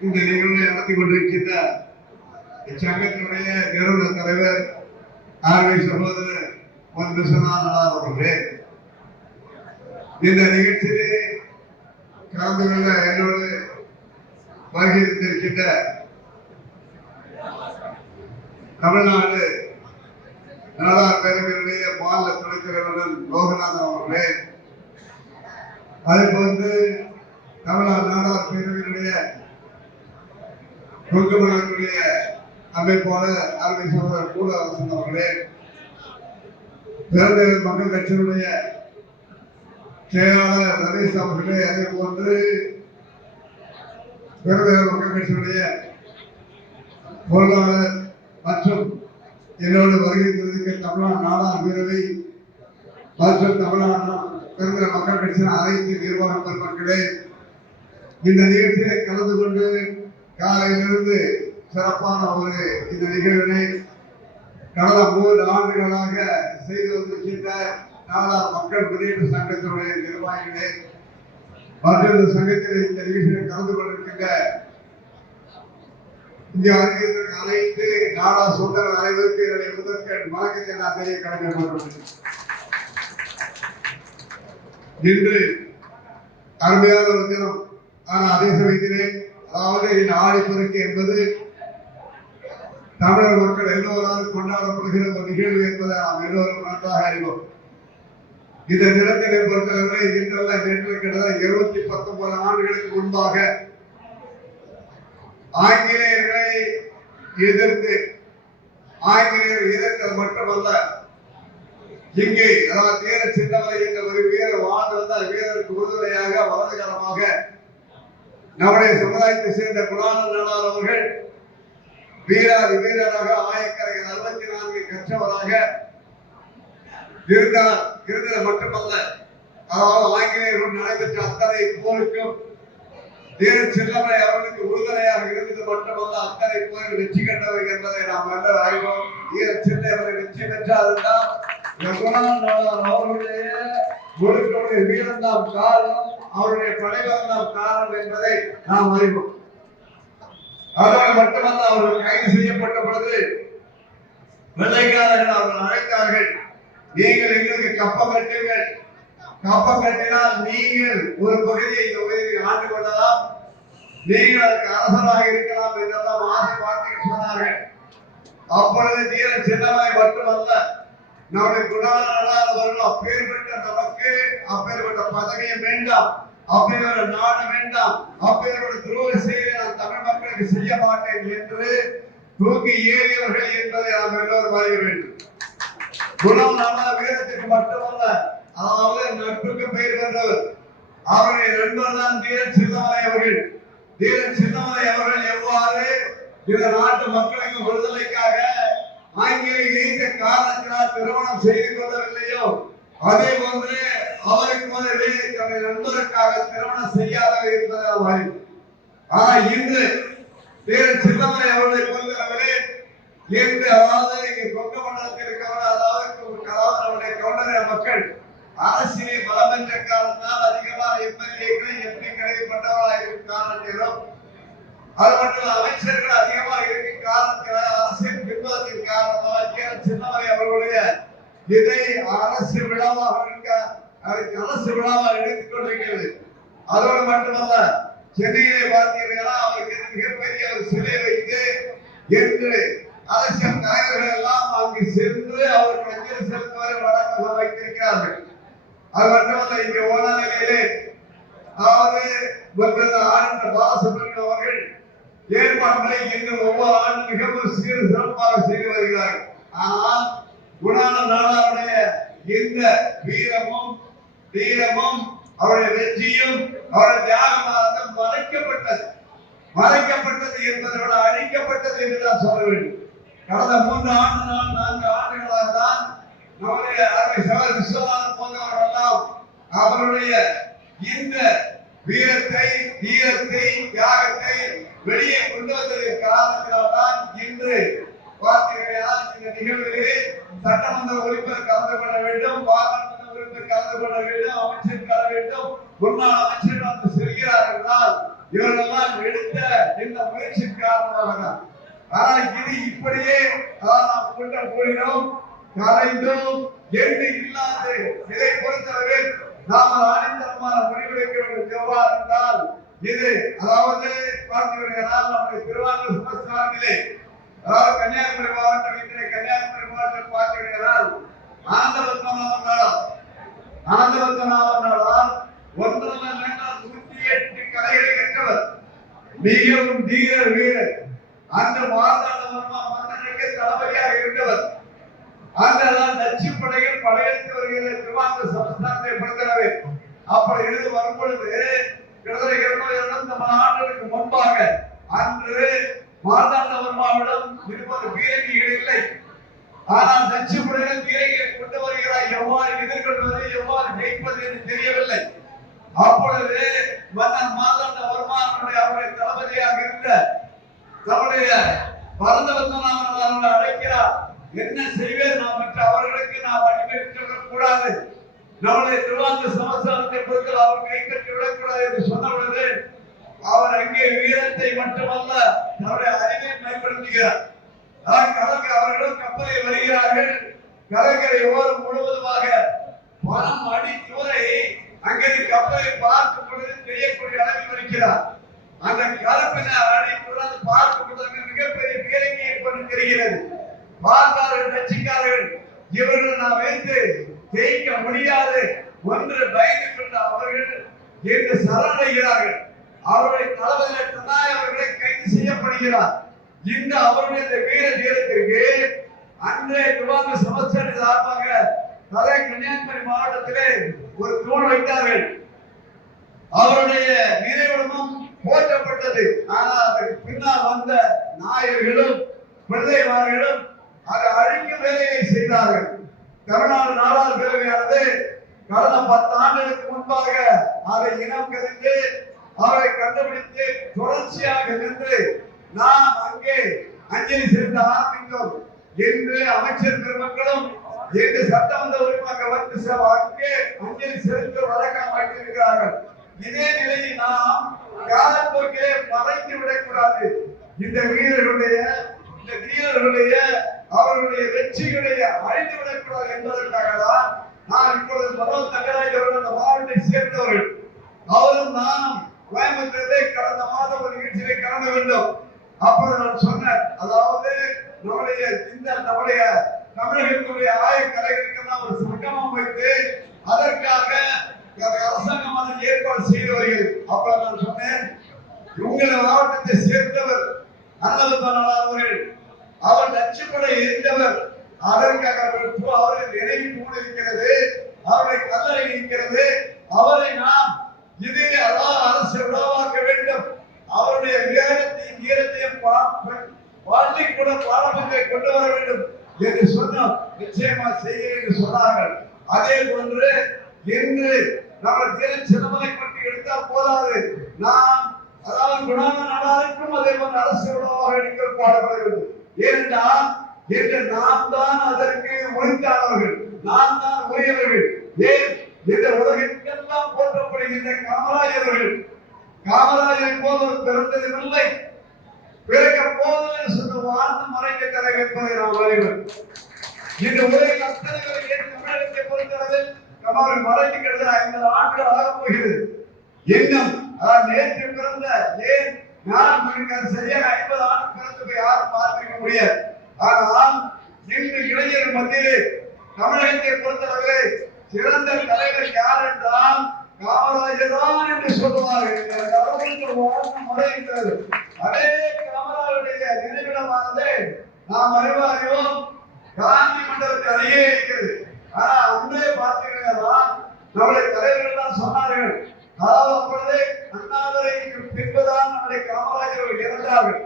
இந்த நிகழ்வை நடத்தி கொண்டிருக்கின்ற இச்சங்கத்தினுடைய நிறுவன தலைவர் ஆர்வை சகோதரர் பொன் விஸ்வநாதனார் அவர்களே இந்த நிகழ்ச்சியிலே கலந்து கொள்ள என்னோடு வருகின்றிருக்கின்ற தமிழ்நாடு நாடார் பேரவையினுடைய மாநில துணைத் தலைவர் லோகநாதன் அவர்களே அதே வந்து தமிழ்நாடு நாடார் பேரவையினுடைய கொங்குமலனுடைய அமைப்பாளர் அருமை கூட அவர்களே பேரவையில் மக்கள் கட்சியினுடைய செயலாளர் ரமேஷ் அவர்களே அதே போன்று பெருமையாளர் மக்கள் கட்சியினுடைய பொருளாளர் மற்றும் என்னோடு வருகை தெரிவிக்க தமிழ்நாடு நாடார் பேரவை மற்றும் தமிழ்நாடு பெருமையான மக்கள் கட்சியின் அனைத்து நிர்வாக பெருமக்களே இந்த நிகழ்ச்சியை கலந்து கொண்டு காலையிலிருந்து சிறப்பான ஒரு இந்த நிகழ்வினை கடந்த மூன்று ஆண்டுகளாக செய்து வந்திருக்கின்ற நாடார் மக்கள் முன்னேற்ற சங்கத்தினுடைய நிர்வாகிகளே மற்றும் இந்த சங்கத்தில் இந்த நிகழ்ச்சியில் கலந்து கொண்டிருக்கின்ற இங்கே வருகின்ற அனைத்து நாடா சொந்தங்கள் அனைவருக்கு என்னுடைய முதற்கண் வணக்கத்தை நான் தெரிய கடமைப்பட்டுள்ளேன் இன்று அருமையான ஒரு தினம் ஆனால் அதே சமயத்திலே அதாவது இந்த ஆடிப்பெருக்கு என்பது தமிழர் மக்கள் எல்லோராலும் கொண்டாடப்படுகிற ஒரு நிகழ்வு என்பதை நாம் எல்லோரும் நன்றாக அறிவோம். இந்த நிலத்தினை பொறுத்தவரை இன்றல்ல நேற்று கிட்டத்தட்ட இருநூத்தி பத்தொன்பது ஆண்டுகளுக்கு முன்பாக ஆங்கிலேயர்களை எதிர்த்து ஆங்கிலேயர் எதிர்த்தது மட்டுமல்ல இங்கே அதாவது வீர சின்னவரை என்ற ஒரு வீரர் வாழ்ந்திருந்த வீரருக்கு உறுதுணையாக வலதுகரமாக நம்முடைய சமுதாயத்தை சேர்ந்த குணானந்த அவர்கள் வீராதி வீரராக ஆயக்கரையில் அறுபத்தி நான்கு கற்றவராக இருந்தார். இருந்தது மட்டுமல்ல அதாவது ஆங்கிலேயர்கள் நடைபெற்ற அத்தனை போருக்கும் தீர செல்லமை அவர்களுக்கு உறுதுணையாக இருந்தது மட்டுமல்ல அத்தனை போரில் வெற்றி கண்டவர் என்பதை நாம் எல்லாம் அறிவோம். வீர செல்லவரை வெற்றி பெற்றால்தான் அவருடைய முழுக்களுடைய வீரம் நாம் காரணம் அவருடைய படைவம் நாம் காரணம் என்பதை நாம் அறிவோம். அதோடு மட்டுமல்ல அவர்கள் கைது செய்யப்பட்ட பொழுது வெள்ளைக்காரர்கள் அவர்கள் அழைத்தார்கள். நீங்கள் எங்களுக்கு கப்பம் கட்டுங்கள். கப்பம் கட்டினால் நீங்கள் ஒரு பகுதியை இந்த உயிரை ஆண்டு கொள்ளலாம். நீங்கள் அதற்கு அரசராக இருக்கலாம் என்றெல்லாம் ஆசை வார்த்தைகள் சொன்னார்கள். அப்பொழுது தீர சின்னமாய் மட்டுமல்ல நம்முடைய குணாளர்கள் அப்பேற்பட்ட நமக்கு அப்பேற்பட்ட பதவியும் வேண்டாம். அப்பேற்பட்ட நாடு வேண்டாம். அப்பேற்பட்ட துரோக செய்தி நான் தமிழ் மக்களுக்கு செய்ய மாட்டேன் என்று தூக்கி ஏறியவர்கள் என்பதை நாம் எல்லோரும் அறிய வேண்டும். குணம் நல்ல வீரத்துக்கு மட்டுமல்ல அதாவது நட்புக்கு பெயர் பெற்றவர். அவருடைய நண்பர் தான் தீரன் சின்னமலை அவர்கள். தீரன் சின்னமலை அவர்கள் எவ்வாறு இந்த நாட்டு மக்களுக்கு விடுதலைக்காக ஆங்கிலேய நீண்ட காரணத்தினால் திருமணம் செய்து கொள்ளவில்லையோ? அதே போன்று அவருக்கு முதலே தன்னை நண்பருக்காக திருமணம் செய்யாதவர் என்பதை நாம் அறிவோம் ஆனால் இன்று தீரன் சின்னமலை அவர்களை பொறுத்தவரை இன்று அதாவது இங்கு கொங்க மண்டலத்தில் இருக்கிறவர் அதாவது அதாவது நம்முடைய கவுண்டர மக்கள் அரசியலை பலம் என்ற காரணத்தால் அதிகமான எம்எல்ஏக்களை எம்பி கிடைக்கப்பட்டவர்களாக இருக்கும் காரணத்திலும் அது மட்டும் இல்ல, அமைச்சர்கள் அதிகமாக இருக்கும் காரணத்தினால் அரசின் பின்பலத்தின் காரணமாக சின்னமலை அவர்களுடைய இதை அரசு விழாவாக இருக்க அரசு விழாவாக எடுத்துக் கொண்டிருக்கிறது. அதோடு மட்டுமல்ல சென்னையிலே பார்த்தீங்கன்னா அவருக்கு மிகப்பெரிய ஒரு சிலை வைத்து என்று அரசியல் தலைவர்கள் எல்லாம் அங்கு சென்று அவருக்கு அஞ்சலி செலுத்துவதை வழக்கமாக வைத்திருக்கிறார்கள். அது மட்டுமல்ல இங்கே ஓனாநிலையிலே அதாவது வெவ்வேறு பாலசுப்ரமணியம் அவர்கள் ஏற்பாடுகளை இன்னும் ஒவ்வொரு ஆண்டும் மிகவும் சீர சிறப்பாக செய்து வருகிறார்கள். ஆனால் குணால நாடாருடைய இந்த வீரமும் தீரமும் அவருடைய வெற்றியும் அவருடைய தியாகமாக மறைக்கப்பட்டது. மறைக்கப்பட்டது என்பதை விட அழிக்கப்பட்டது என்று நான் சொல்ல வேண்டும். கடந்த மூன்று ஆண்டு நாள் நான்கு ஆண்டுகளாக தான் நம்முடைய அருமை சகோதர விஸ்வநாதன் போன்றவர்களெல்லாம் அவருடைய இந்த வீரத்தை தீரத்தை தியாகத்தை வெளியே கொண்டு வந்தது காரணத்தினால் தான் இன்று பார்த்தீர்களா இந்த நிகழ்விலே சட்டமன்ற உறுப்பினர் கலந்து கொள்ள வேண்டும் பாராளுமன்ற உறுப்பினர் கலந்து கொள்ள வேண்டும் அமைச்சர் கலந்து வேண்டும். முன்னாள் அமைச்சர் வந்து செல்கிறார்கள் என்றால் இவர்களெல்லாம் எடுத்த இந்த முயற்சி காரணமாக தான் ஆனால் இது இப்படியே அதான் நாம் கூட்டம் கூடினோம் கலைந்தோம் என்று இல்லாது இதை பொறுத்தவரை நாம் அனைத்தரமான முடிவெடுக்க வேண்டும். எவ்வாறு என்றால் இது அதாவது பார்த்தீர்கள் நம்முடைய திருவாரூர் சுமஸ்தானத்திலே அதாவது கன்னியாகுமரி மாவட்டம் இன்றைய கன்னியாகுமரி மாவட்டம் பார்த்தீர்கள் ஆனந்தபத்மநாபம் நாளம். ஆனந்தபத்மநாபம் நாளால் ஒன்றல்ல வேண்டாம் நூற்றி எட்டு கலைகளை கற்றவர். மிகவும் தீர வீரர். அந்த மாதாண்டவர்மா மன்னனுக்கு தளபதியாக இருந்தவர். அந்த நச்சு படையில் படையெடுத்து வருகிற திருவாங்க சமஸ்தானத்தை பொறுத்தவரை அப்படி இருந்து வரும் பொழுது கிட்டத்தட்ட இருநூறு இருநூத்தி ஆண்டுகளுக்கு முன்பாக அன்று மாதாண்டவர்மாவிடம் இருப்பது பீரங்கிகள் இல்லை. ஆனால் நச்சு படையில் பீரங்கிகளை கொண்டு வருகிறார் எவ்வாறு எதிர்கொள்வது எவ்வாறு ஜெயிப்பது என்று தெரியவில்லை. அப்பொழுது மன்னன் மாதாண்ட வர்மானுடைய அவருடைய தளபதியாக இருந்த தன்னுடைய பரந்தவந்தன் அழைக்கிறார். என்ன செய்வேன் நாம் என்று அவர்களுக்கு நாம் அடிமையாக கூடாது நம்முடைய திருவாங்க சமஸ்தானத்தை பொறுத்து அவர் கை கட்டி விடக்கூடாது என்று சொன்ன பொழுது அவர் அங்கே வீரத்தை மட்டுமல்ல தன்னுடைய அறிவை பயன்படுத்துகிறார் கலங்கரை அவர்களும் கப்பலில் வருகிறார்கள். கலங்கரை ஓரம் முழுவதுமாக பணம் அடி தூரை அங்கே கப்பலை பார்க்கும் பொழுது தெரியக்கூடிய அளவில் இருக்கிறார் அந்த கலப்பினர் அடி பார்க்கும் பொழுது மிகப்பெரிய பீரங்கியை கொண்டு தெரிகிறது. பார்த்தார்கள் டச்சுக்காரர்கள் இவர்கள் நாம் வைத்து ஜெயிக்க முடியாது. ஒன்று பயந்து கொண்ட அவர்கள் என்று சரணடைகிறார்கள் அவருடைய தளபதி தனாய் அவர்களை கைது செய்யப்படுகிறார். இந்த அவருடைய இந்த வீர தீரத்திற்கு அன்றைய விவாத சமஸ்தான சார்பாக தலை கன்னியாகுமரி மாவட்டத்திலே ஒரு தூண் வைத்தார்கள். அவருடைய நினைவிடமும் போற்றப்பட்டது. ஆனால் அதற்கு பின்னால் வந்த நாயர்களும் பிள்ளைவார்களும் அதை அழிக்கும் வேலையை செய்தார்கள். கருணாடு நாடார் பேரவையானது கடந்த பத்து ஆண்டுகளுக்கு முன்பாக அதை இனம் கருத்து அவரை கண்டுபிடித்து தொடர்ச்சியாக நின்று நாம் அங்கே அஞ்சலி செலுத்த ஆரம்பித்தோம். என்று அமைச்சர் பெருமக்களும் என்று சட்டமன்ற உறுப்பினர் வந்து செ- அங்கே அஞ்சலி செலுத்த வழக்கம் வைத்திருக்கிறார்கள் இதே நிலையை நாம் காலப்போக்கிலே மறைந்து விடக்கூடாது. இந்த வீரர்களுடைய இந்த வீரர்களுடைய அவர்களுடைய வெற்றிகளை அழித்து விடக்கூடாது என்பதற்காக தான் நான் இப்பொழுது மனோ தங்கராஜ் அவர்கள் அந்த மாவட்டத்தை சேர்ந்தவர்கள். அவரும் நானும் கோயம்புத்தூரிலே கடந்த மாதம் ஒரு நிகழ்ச்சியிலே கலந்து வேண்டும். அப்பொழுது நான் சொன்னேன் அதாவது நம்முடைய இந்த நம்முடைய தமிழகத்துடைய ஆயக்கலைகளுக்கெல்லாம் ஒரு சங்கமம் வைத்து அதற்காக அரசாங்கம் அதை ஏற்பாடு செய்து வருகிறது. அப்ப நான் சொன்னேன் உங்கள் மாவட்டத்தை சேர்ந்தவர் அன்னதனார் அவர்கள் அவர் நச்சுப்படை இருந்தவர். அதற்காக அவர்கள் அவரை நினைவு கூட இருக்கிறது அவருடைய கல்லறை இருக்கிறது. அவரை நாம் இது அதான் அரசு உணவாக்க வேண்டும். அவருடைய வேகத்தையும் வீரத்தையும் வாழ்க்கை கூட பாடத்தை கொண்டு வர வேண்டும் என்று சொன்னோம் நிச்சயமா செய்ய என்று சொன்னார்கள். அதே போன்று இன்று நம்ம தீர சின்னமலை பற்றி எடுத்தால் போதாது. நாம் அதாவது குணான நாடாருக்கும் அதே போன்று அரசு உணவாக எடுக்க பாடப்பட வேண்டும். ஏனென்றால் இன்று நாம் தான் அதற்கு உரித்தானவர்கள் நாம் தான் உரியவர்கள். ஏன்? இந்த உலகிற்கெல்லாம் போற்றப்படுகின்ற காமராஜர்கள் காமராஜரை போல பிறந்ததில்லை. பிறக்க போவதில்லை சொன்ன வாழ்ந்து மறைக்க கதை என்பதை நாம் அறிவோம். இந்த உலகில் அத்தனை பேர் ஏன் தமிழகத்தை பொறுத்தளவில் கமால் மறைந்து கிடந்த ஐம்பது ஆண்டுகள் ஆகப் போகிறது. இன்னும் அதாவது நேற்று பிறந்த ஏன் நான் உங்களுக்கு சரியாக ஐம்பது ஆண்டு பிறந்து யாரும் பார்த்திருக்க முடியாது. ஆனால் இன்று இளைஞர் மத்தியிலே தமிழகத்தை பொறுத்தளவிலே சிறந்த தலைவர் யார் என்றால் காமராஜர் தான் என்று சொல்லுவார்கள். இந்த முறை இருக்கிறது அதே காமராஜருடைய நினைவிடமானது நாம் அறிவாரியோம் காந்தி மண்டபத்தை அருகே இருக்கிறது. ஆனா அன்றே பார்த்தீங்கன்னா நம்முடைய தலைவர்கள் தான் சொன்னார்கள். அதாவது அண்ணாதுரைக்கு பின்புதான் நம்முடைய காமராஜர் அவர்கள் இறந்தார்கள்.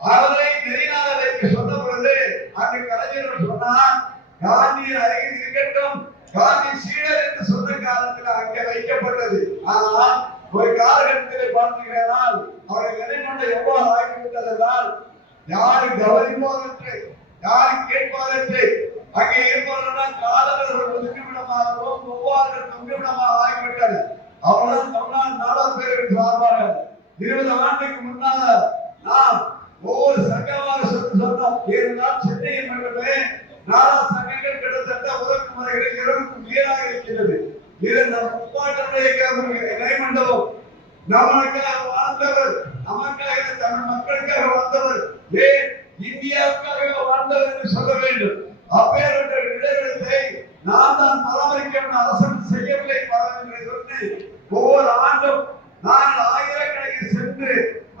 அவரை நெறிநாத வைக்க சொன்ன பொழுது அந்த கலைஞர்கள் சொன்னார் காந்தியின் அருகில் இருக்கட்டும் காந்தி சீடர் என்று சொன்ன காலத்தில் அங்கே வைக்கப்பட்டது. ஆனால் ஒரு காலகட்டத்தில் பார்த்தீங்கன்னால் அவரை நிலைமன்ற எவ்வாறு ஆகிவிட்டது என்றால் யாரும் கவனிப்போதற்று யாரு கேட்பதற்கு அங்கே இருப்பவர்கள் காதலர்கள் ஒதுக்கிவிடமாகவும் ஒவ்வாறு தொங்குமிடமாக ஆகிவிட்டனர். அவர்கள் தமிழ்நாடு இருபது ஆண்டுக்கு முன்னால நாம் ஒவ்வொரு சங்கமாக சொல்லி சொன்னோம் ஏனென்றால் சென்னை மண்டலமே நாலா சங்கங்கள் கிட்டத்தட்ட உதவி முறைகளில் இரவுக்கு மேலாக இருக்கிறது இது நம் முப்பாட்டனுடைய இணைமண்டபம் நமக்காக வாழ்ந்தவர் நமக்காக தமிழ் மக்களுக்காக வாழ்ந்தவர் ஏன் இந்தியாவுக்காக வாழ்ந்தவர் என்று சொல்ல வேண்டும். அப்பேற்பட்ட இடைவெளித்தை நான் தான் பராமரிக்க அரசு செய்யவில்லை என்று சொல்லி ஒவ்வொரு ஆண்டும் நாங்கள் ஆயிரக்கணக்கில் சென்று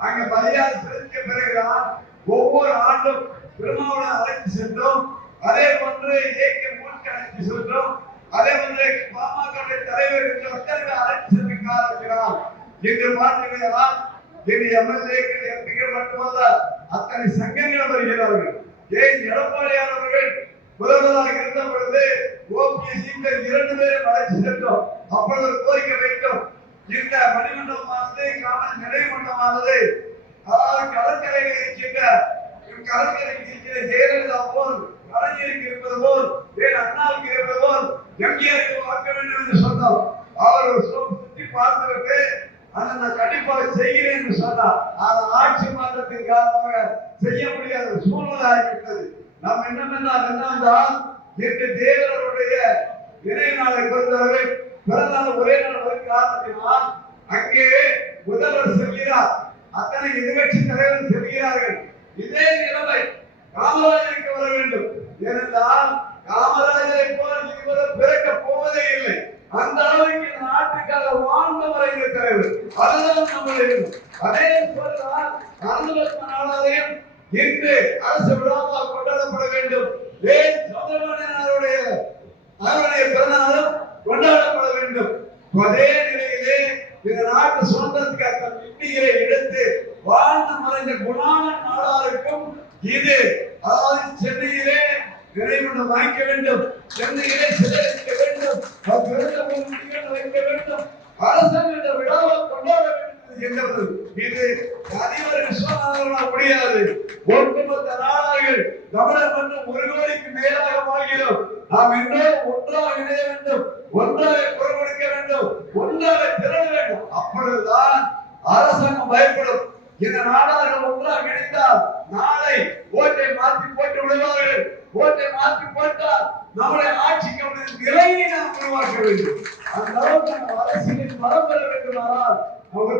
அங்க மரியாதை செலுத்திய பிறகுதான் ஒவ்வொரு ஆண்டும் திருமாவளம் அழைத்து சென்றோம். அதே போன்று ஏகே மூர்த்தி அழைத்து சென்றோம். அதே போன்று பாமக தலைவர் என்று அத்தனை அழைத்து சென்று காரணத்தினால் இன்று பார்த்தீங்கன்னா இன்று எம்எல்ஏக்கள் எம்பிக்கள் மட்டுமல்ல அத்தனை சங்கங்கள் வருகிறார்கள். ஏன் எடப்பாடியார் அவர்கள் முதல்வராக இருந்த பொழுது ஓபிஎஸ் இந்த இரண்டு பேரும் அழைத்து சென்றோம். அப்பொழுது கோரிக்கை வைத்தோம். இந்த மணிமண்டபமானது காமன் நினைவு மண்டபமானது. அதாவது கடற்கரையில் இருக்கின்ற கடற்கரையில் இருக்கிற ஜெயலலிதா போல் கலைஞருக்கு இருப்பது போல் வேறு அண்ணாவுக்கு இருப்பது போல் எம்ஜிஆருக்கு பார்க்க வேண்டும் என்று சொன்னோம் அவர் சுற்றி பார்த்துவிட்டு அதை நான் கண்டிப்பாக செய்கிறேன் என்று சொன்னார். ஆனால் ஆட்சி மாற்றத்தின் காரணமாக செய்ய முடியாத ஒரு சூழ்நிலை ஆகிவிட்டது. நாம் என்ன பண்ணால் என்னவென்றால் இன்று தேவர்களுடைய இணைய நாளை பொறுத்தவரை பிறந்தால் ஒரே நாள் ஒரு காரணத்தினால் அங்கே முதல்வர் செல்கிறார். அத்தனை எதிர்கட்சி தலைவர் செல்கிறார்கள். இதே நிலைமை காமராஜருக்கு வர வேண்டும். ஏனென்றால் காமராஜரை போல இருவர் பிறக்க போவதே இல்லை. அந்த அளவுக்கு இந்த நாட்டுக்காக வாழ்ந்தவரை இந்த தலைவர். அதுதான் நம்முடைய அதே போலதான் அனுபவ நாளாலயம் இன்று அரசு விழாவாக கொண்டாடப்பட வேண்டும். ஏன் சந்திரபாபுடைய அவருடைய பிறந்தநாளும் கொண்டாடப்பட வேண்டும் அதே நிலையிலே இந்த நாட்டு சுதந்திரத்துக்கு தன் இன்னிகளை எடுத்து வாழ்ந்து மறைந்த குணான நாடாருக்கும் இது அதாவது சென்னையிலே நினைவுடன் வாங்கிக்க வேண்டும். சென்னையிலே சிதறிக்க வேண்டும். வைக்க வேண்டும். அரசாங்க விழாவை கொண்டாட வேண்டும். என்கிறது இது அதிபர் விஸ்வநாதனால் முடியாது ஒட்டுமொத்த நாடார்கள் தமிழர் மற்றும் ஒரு கோடிக்கு மேலாக வாழ்கிறோம் நாம் என்றோ ஒன்றாக இணைய வேண்டும் ஒன்றாக குரல் கொடுக்க வேண்டும் ஒன்றாக திரள வேண்டும் அப்பொழுதுதான் அரசாங்கம் பயப்படும் இந்த நாடார்கள் ஒன்றாக இணைந்தால் நாளை ஓட்டை மாற்றி போட்டு விடுவார்கள் ஓட்டை மாற்றி போட்டால் நம்முடைய ஆட்சிக்கு ஒரு நிலையை நாம் உருவாக்க வேண்டும் அந்த அளவுக்கு நாம் அரசியலில் வரம் பெற வேண்டுமானால்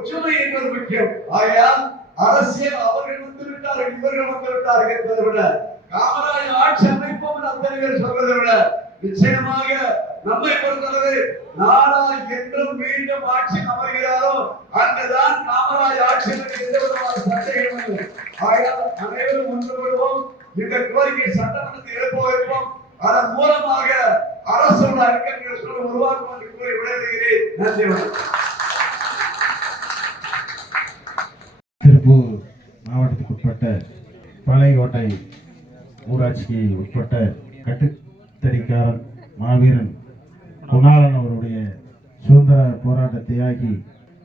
ஒற்றுமை என்பது முக்கியம். ஆகையால் அரசியல் அவர்கள் வந்து விட்டார்கள் இவர்கள் வந்துவிட்டார்கள் என்பதை விட காமராஜ் ஆட்சி அமைப்போம் அத்தனை பேர் சொல்வதை விட நிச்சயமாக நம்மை பொறுத்தளவு நாடால் என்றும் மீண்டும் ஆட்சி அமர்கிறாரோ அங்குதான் காமராஜ் ஆட்சி எந்த விதமான சந்தேகமும் இல்லை. ஆகையால் அனைவரும் ஒன்றுபடுவோம் இந்த கோரிக்கை சட்டமன்றத்தை எழுப்ப வைப்போம். அதன் மூலமாக அரசோட அறிக்கைகள் உருவாக்கும் என்று கூறி விடைபெறுகிறேன். நன்றி வணக்கம். திருப்பூர் மாவட்டத்துக்குட்பட்ட பாளையங்கோட்டை ஊராட்சிக்கு உட்பட்ட கட்டுத்தறிக்காரன் மாவீரன் குணாளன் அவருடைய சுதந்திர போராட்ட தியாகி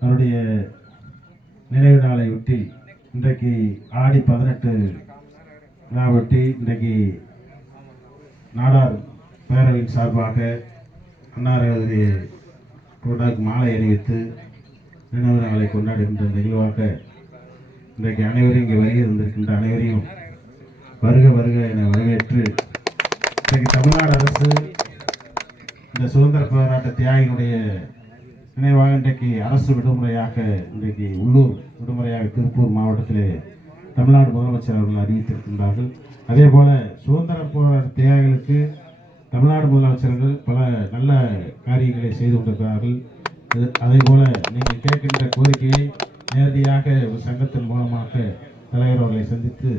அவருடைய நினைவு நாளை ஒட்டி இன்றைக்கு ஆடி பதினெட்டு விழாவொட்டி இன்றைக்கு நாடார் பேரவையின் சார்பாக அன்னாரது மாலை அணிவித்து நினைவு நாளை கொண்டாடுகின்ற நிகழ்வாக இன்றைக்கு அனைவரும் இங்கே வருகை இருந்திருக்கின்ற அனைவரையும் வருக வருக என வரவேற்று இன்றைக்கு தமிழ்நாடு அரசு இந்த சுதந்திர போராட்ட தியாகியினுடைய நினைவாக இன்றைக்கு அரசு விடுமுறையாக இன்றைக்கு உள்ளூர் விடுமுறையாக திருப்பூர் மாவட்டத்திலே தமிழ்நாடு முதலமைச்சர் அவர்கள் அறிவித்திருக்கின்றார்கள். அதே போல் சுதந்திர போராட்ட தியாகிகளுக்கு தமிழ்நாடு முதலமைச்சர்கள் பல நல்ல காரியங்களை செய்து கொண்டிருக்கிறார்கள். அதே போல் நீங்கள் கேட்கின்ற கோரிக்கையை நேரடியாக ஒரு சங்கத்தின் மூலமாக தலைவர் அவர்களை சந்தித்து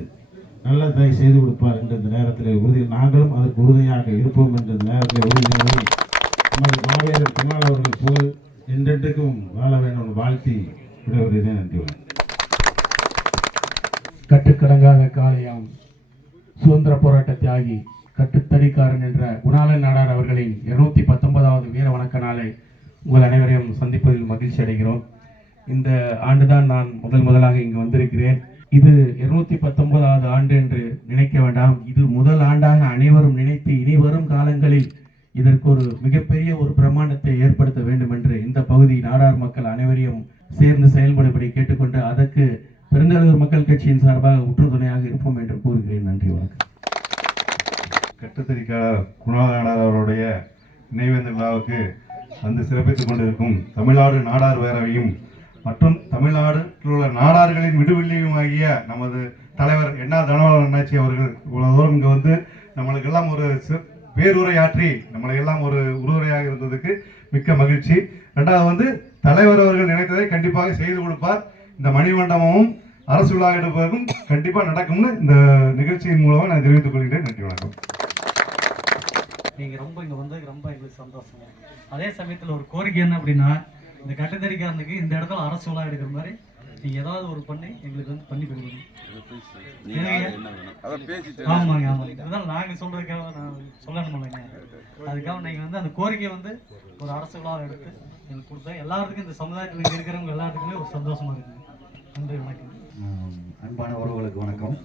நல்லதை செய்து கொடுப்பார் என்ற இந்த நேரத்தில் உறுதி நாங்களும் அதற்கு உறுதியாக இருப்போம் என்ற இந்த நேரத்தில் உறுதியாக நமது மாவீரர் கமல் அவர்கள் புகழ் என்றென்றைக்கும் வாழ வேண்டும் வாழ்த்தி விடைபெறுகிறேன் நன்றி வணக்கம். கட்டுக்கடங்காத காளையாம் சுதந்திர போராட்ட தியாகி கட்டுத்தடிக்காரன் என்ற குணாளன் நாடார் அவர்களின் இருநூத்தி பத்தொன்பதாவது வீர வணக்க நாளை உங்கள் அனைவரையும் சந்திப்பதில் மகிழ்ச்சி அடைகிறோம் இந்த ஆண்டுதான் நான் முதல் முதலாக இங்கு வந்திருக்கிறேன். இது இருநூத்தி பத்தொன்பதாவது ஆண்டு என்று நினைக்க வேண்டாம். இது முதல் ஆண்டாக அனைவரும் நினைத்து இனி வரும் காலங்களில் இதற்கு ஒரு மிகப்பெரிய ஒரு பிரமாணத்தை ஏற்படுத்த வேண்டும் என்று இந்த பகுதி நாடார் மக்கள் அனைவரையும் சேர்ந்து செயல்படும்படி கேட்டுக்கொண்டு அதற்கு பெருந்தலைவர் மக்கள் கட்சியின் சார்பாக உற்றுதுணையாக இருப்போம் என்று கூறுகிறேன். நன்றி வணக்கம். கட்டுத்தறிக்காரர் குணாநாடார் அவருடைய நினைவேந்த விழாவுக்கு வந்து சிறப்பித்துக் கொண்டிருக்கும் தமிழ்நாடு நாடார் பேரவையும் மற்றும் தமிழ்நாட்டில் உள்ள நாடார்களின் விடுவில்லையுமாகிய நமது தலைவர் என்ன தனபாலன் அண்ணாச்சி அவர்கள் இவ்வளவு தூரம் இங்கே வந்து நம்மளுக்கெல்லாம் ஒரு பேருரையாற்றி நம்மளை எல்லாம் ஒரு உருவரையாக இருந்ததுக்கு மிக்க மகிழ்ச்சி. ரெண்டாவது வந்து தலைவர் அவர்கள் நினைத்ததை கண்டிப்பாக செய்து கொடுப்பார். இந்த மணிமண்டபமும் அரசு விழா எடுப்பதற்கும் கண்டிப்பாக நடக்கும்னு இந்த நிகழ்ச்சியின் மூலமாக நான் தெரிவித்துக் கொள்கிறேன் நன்றி வணக்கம். நீங்கள் ரொம்ப இங்கே வந்ததுக்கு ரொம்ப எங்களுக்கு சந்தோஷம் அதே சமயத்தில் ஒரு கோரிக்கை என்ன அப்படின்னா இந்த கட்டுத்தறிக்காரனுக்கு இந்த இடத்துல அரசு விழா எடுக்கிற மாதிரி நீங்கள் ஏதாவது ஒரு பண்ணி எங்களுக்கு வந்து பண்ணி கொடுக்கணும்? ஆமாங்க ஆமாங்க. இதுதான் நாங்கள் சொல்கிறதுக்காக நான் சொல்லணும் அதுக்காக நீங்கள் வந்து அந்த கோரிக்கையை வந்து ஒரு அரசு விழா எடுத்து எங்களுக்கு கொடுத்தா எல்லாத்துக்கும் இந்த சமுதாயத்தில் இங்கே இருக்கிறவங்க எல்லாத்துக்குமே ஒரு சந்தோஷமா இருக்குங்க. நன்றி வணக்கம். அன்பான உறவுகளுக்கு வணக்கம்.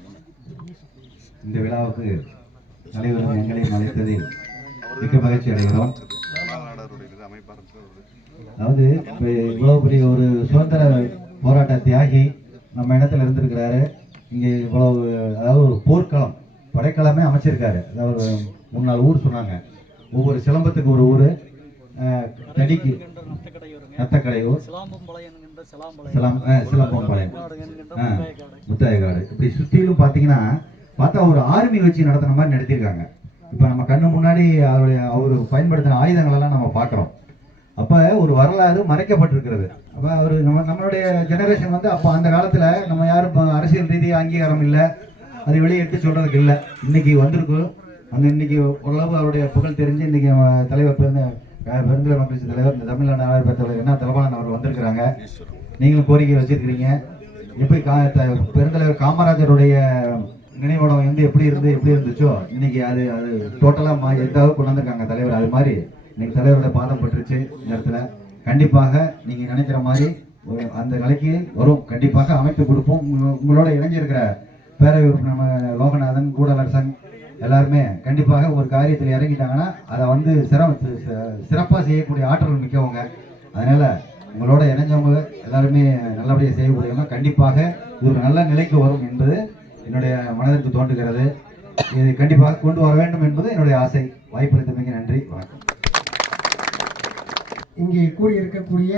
இந்த விழாவுக்கு தலைவரும் எங்களையும் அழைத்ததில் மிக்க மகிழ்ச்சி அடைகிறோம். அதாவது இப்போ இவ்வளோ பெரிய ஒரு சுதந்திர போராட்ட தியாகி நம்ம இனத்தில் இருந்திருக்கிறாரு. இங்கே இவ்வளோ அதாவது ஒரு போர்க்களம் படைக்களமே அமைச்சிருக்காரு. அதாவது மூணு நாலு ஊர் சொன்னாங்க. ஒவ்வொரு சிலம்பத்துக்கு ஒரு ஊர் தடிக்கு நத்தக்கடையூர் சிலம்பம் என்கின்ற சிலம்பம்பாளையம். முத்தாயக்காடு. முத்தாயக்காடு. இப்படி சுற்றிலும் பார்த்தீங்கன்னா பார்த்தா ஒரு ஆர்மி வச்சு நடத்துன மாதிரி நடத்தியிருக்காங்க இப்போ நம்ம கண்ணு முன்னாடி அவருடைய அவர் பயன்படுத்தின ஆயுதங்கள் எல்லாம் நம்ம பார்க்குறோம் அப்போ ஒரு வரலாறு மறைக்கப்பட்டிருக்கிறது. அப்போ அவர் நம்ம நம்மளுடைய ஜெனரேஷன் வந்து அப்போ அந்த காலத்தில் நம்ம யாரும் இப்போ அரசியல் ரீதியாக அங்கீகாரம் இல்லை. அதை வெளியே எடுத்து சொல்கிறதுக்கு இல்லை. இன்னைக்கு வந்திருக்கும் அந்த இன்னைக்கு ஓரளவு அவருடைய புகழ் தெரிஞ்சு இன்னைக்கு தலைவர் பிறந்த பெருந்தலை மக்கள் தலைவர் இந்த தமிழ்நாடு நாடாளுமன்ற தலைவர் என்ன தலைவன் அவர் வந்திருக்கிறாங்க. நீங்களும் கோரிக்கை வச்சிருக்கிறீங்க. எப்படி கா த- பெருந்தலைவர் காமராஜருடைய நினைவடம் வந்து எப்படி இருந்து எப்படி இருந்துச்சோ இன்னைக்கு அது அது டோட்டலாக மா எந்த அளவுக்கு கொண்டு வந்திருக்காங்க தலைவர் அது மாதிரி இன்னைக்கு தலைவரோட பாதம் பட்டுருச்சு இந்த இடத்துல. கண்டிப்பாக நீங்கள் நினைக்கிற மாதிரி ஒரு அந்த நிலைக்கு வரும். கண்டிப்பாக அமைத்து கொடுப்போம். உங்களோட இணைஞ்சிருக்கிற பேரவை உறுப்பினர் நம்ம லோகநாதன் கூடலரசன் எல்லாருமே கண்டிப்பாக ஒரு காரியத்தில் இறங்கிட்டாங்கன்னா அதை வந்து சிரம் சிறப்பாக செய்யக்கூடிய ஆற்றல் மிக்கவங்க. அதனால உங்களோட இணைஞ்சவங்க எல்லாருமே நல்லபடியாக செய்யக்கூடியவங்க. கண்டிப்பாக இது ஒரு நல்ல நிலைக்கு வரும் என்பது என்னுடைய மனதிற்கு தோன்றுகிறது. இது கண்டிப்பாக கொண்டு வர வேண்டும் என்பது என்னுடைய ஆசை. வாய்ப்பளித்தமைக்கு நன்றி. வணக்கம். இங்கே கூடியிருக்கக்கூடிய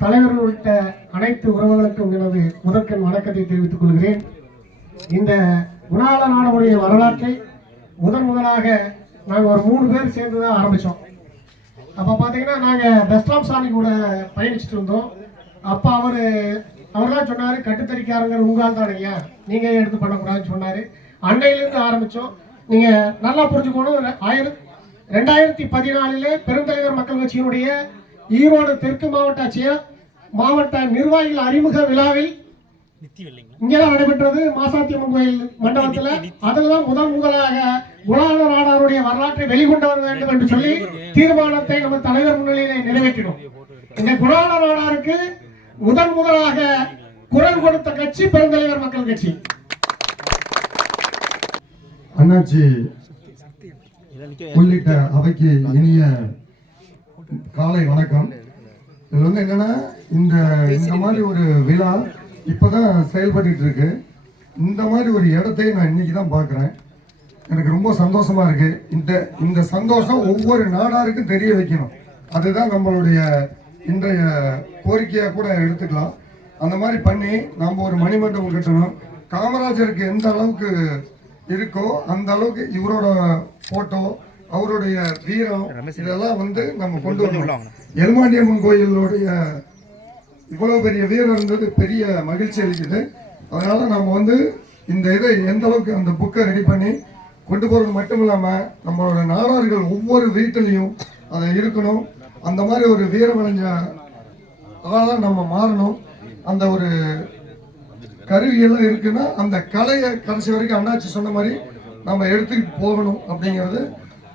தலைவர்கள் உள்ளிட்ட அனைத்து உறவுகளுக்கும் எனது முதற்கண் வணக்கத்தை தெரிவித்துக் கொள்கிறேன். இந்த குணால நாடனுடைய வரலாற்றை முதன் முதலாக நாங்கள் ஒரு மூணு பேர் சேர்ந்து தான் ஆரம்பித்தோம் அப்போ பார்த்தீங்கன்னா நாங்கள் பெஸ்டாம் சாமி கூட பயணிச்சுட்டு இருந்தோம். அப்போ அவர் அவர் தான் சொன்னார் கட்டுத்தறிக்காரங்க உங்களால் தான் ஐயா நீங்கள் எடுத்து பண்ணக்கூடாதுன்னு சொன்னார். அன்னையிலேருந்து ஆரம்பித்தோம் நீங்கள் நல்லா புரிஞ்சுக்கணும். ஆயிரத்தி ரெண்டாயிரத்தி பதினாலிலே பெருந்தலைவர் மக்கள் கட்சியினுடைய ஈரோடு தெற்கு மாவட்ட செயல் மாவட்ட நிர்வாகிகள் அறிமுக விழாவில் இங்கெல்லாம் நடைபெற்றது மாசாத்தியம்மன் கோயில் மண்டபத்துல. அதுலதான் முதன் முதலாக குலால நாடாருடைய வரலாற்றை வெளிக்கொண்டு வர வேண்டும் என்று சொல்லி தீர்மானத்தை நம்ம தலைவர் முன்னிலையிலே நிறைவேற்றினோம். இந்த குலாத நாடாருக்கு முதன் முதலாக குரல் கொடுத்த கட்சி பெருந்தலைவர் மக்கள் கட்சி. அண்ணாச்சி உள்ளிட்ட அவைக்கு இனிய காலை வணக்கம். இது வந்து என்னன்னா இந்த இந்த மாதிரி ஒரு விழா இப்பதான் செயல்பட்டு இருக்கு. இந்த மாதிரி ஒரு இடத்தையும் நான் இன்னைக்கு தான் பார்க்குறேன். எனக்கு ரொம்ப சந்தோஷமா இருக்கு. இந்த இந்த சந்தோஷம் ஒவ்வொரு நாடாருக்கும் தெரிய வைக்கணும். அதுதான் நம்மளுடைய இன்றைய கோரிக்கையாக கூட எடுத்துக்கலாம். அந்த மாதிரி பண்ணி நம்ம ஒரு மணிமண்டபம் கட்டணும். காமராஜருக்கு எந்த அளவுக்கு இருக்கோ அந்த அளவுக்கு இவரோட போட்டோ அவருடைய வீரம் இதெல்லாம் வந்து நம்ம கொண்டு வரணும். எல்மாண்டியம்மன் கோயிலுடைய இவ்வளவு பெரிய இருந்தது பெரிய மகிழ்ச்சி அளிக்குது. அதனால நம்ம வந்து இந்த இதை எந்த அளவுக்கு அந்த புக்கை ரெடி பண்ணி கொண்டு போறது மட்டும் இல்லாம நம்மளோட நாடார்கள் ஒவ்வொரு வீட்டிலையும் அதை இருக்கணும். அந்த மாதிரி ஒரு வீரம் விளைஞ்ச ஆளாக நம்ம மாறணும். அந்த ஒரு கருவியெல்லாம் இருக்குன்னா அந்த கலையை கடைசி வரைக்கும் அண்ணாச்சி சொன்ன மாதிரி நம்ம எடுத்துக்கிட்டு போகணும் அப்படிங்கிறது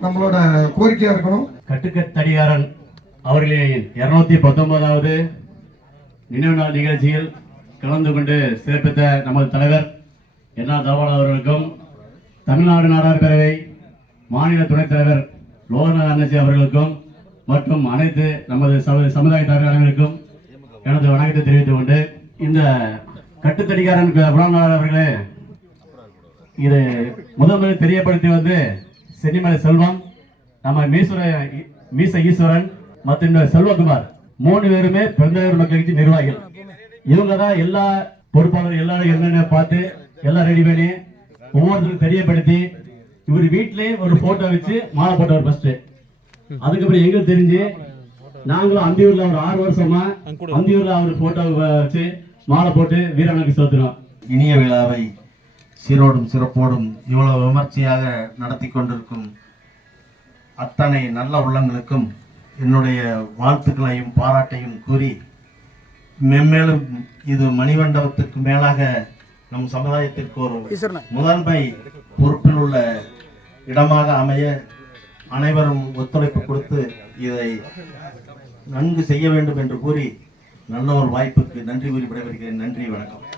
நம்மளோட கோரிக்கையா இருக்கணும். கட்டுக்கத்தடிகாரன் அவர்களின் இருநூத்தி பத்தொன்பதாவது நினைவு நாள் நிகழ்ச்சியில் கலந்து கொண்டு சிறப்பித்த நமது தலைவர் என் ஆர் அவர்களுக்கும் தமிழ்நாடு நாடார் பேரவை மாநில துணைத் தலைவர் லோகநாத் அண்ணாச்சி அவர்களுக்கும் மற்றும் அனைத்து நமது சமுதாய தலைவர்களுக்கும் எனது வணக்கத்தை தெரிவித்துக் கொண்டு இந்த கட்டுத்தடிகாரன் புலநாள் அவர்களே இது முதல் தெரியப்படுத்தி வந்து சென்னிமலை செல்வம் நம்ம மீசுர மீச ஈஸ்வரன் மற்றும் செல்வகுமார் மூணு பேருமே பெருந்தலைவர் மக்கள் கட்சி நிர்வாகிகள். இவங்க தான் எல்லா பொறுப்பாளர் எல்லாரும் என்னென்ன பார்த்து எல்லாம் ரெடி பண்ணி ஒவ்வொருத்தருக்கும் தெரியப்படுத்தி இவர் வீட்டிலே ஒரு போட்டோ வச்சு மாலை போட்டவர் ஃபர்ஸ்ட் அதுக்கப்புறம் எங்களுக்கு தெரிஞ்சு நாங்களும் அந்தியூர்ல ஒரு ஆறு வருஷமா அந்தியூர்ல அவர் போட்டோ வச்சு மாலை போட்டு வீரனுக்கு சேர்த்துறோம் இனிய விழாவை சீரோடும் சிறப்போடும் இவ்வளவு விமர்சையாக நடத்தி கொண்டிருக்கும் அத்தனை நல்ல உள்ளங்களுக்கும் என்னுடைய வாழ்த்துக்களையும் பாராட்டையும் கூறி மென்மேலும் இது மணிமண்டபத்துக்கு மேலாக நம் சமுதாயத்திற்கு ஒரு முதன்மை பொறுப்பில் உள்ள இடமாக அமைய அனைவரும் ஒத்துழைப்பு கொடுத்து இதை நன்கு செய்ய வேண்டும் என்று கூறி நல்ல ஒரு வாய்ப்புக்கு நன்றி கூறி விடைபெறுகிறேன். நன்றி வணக்கம்.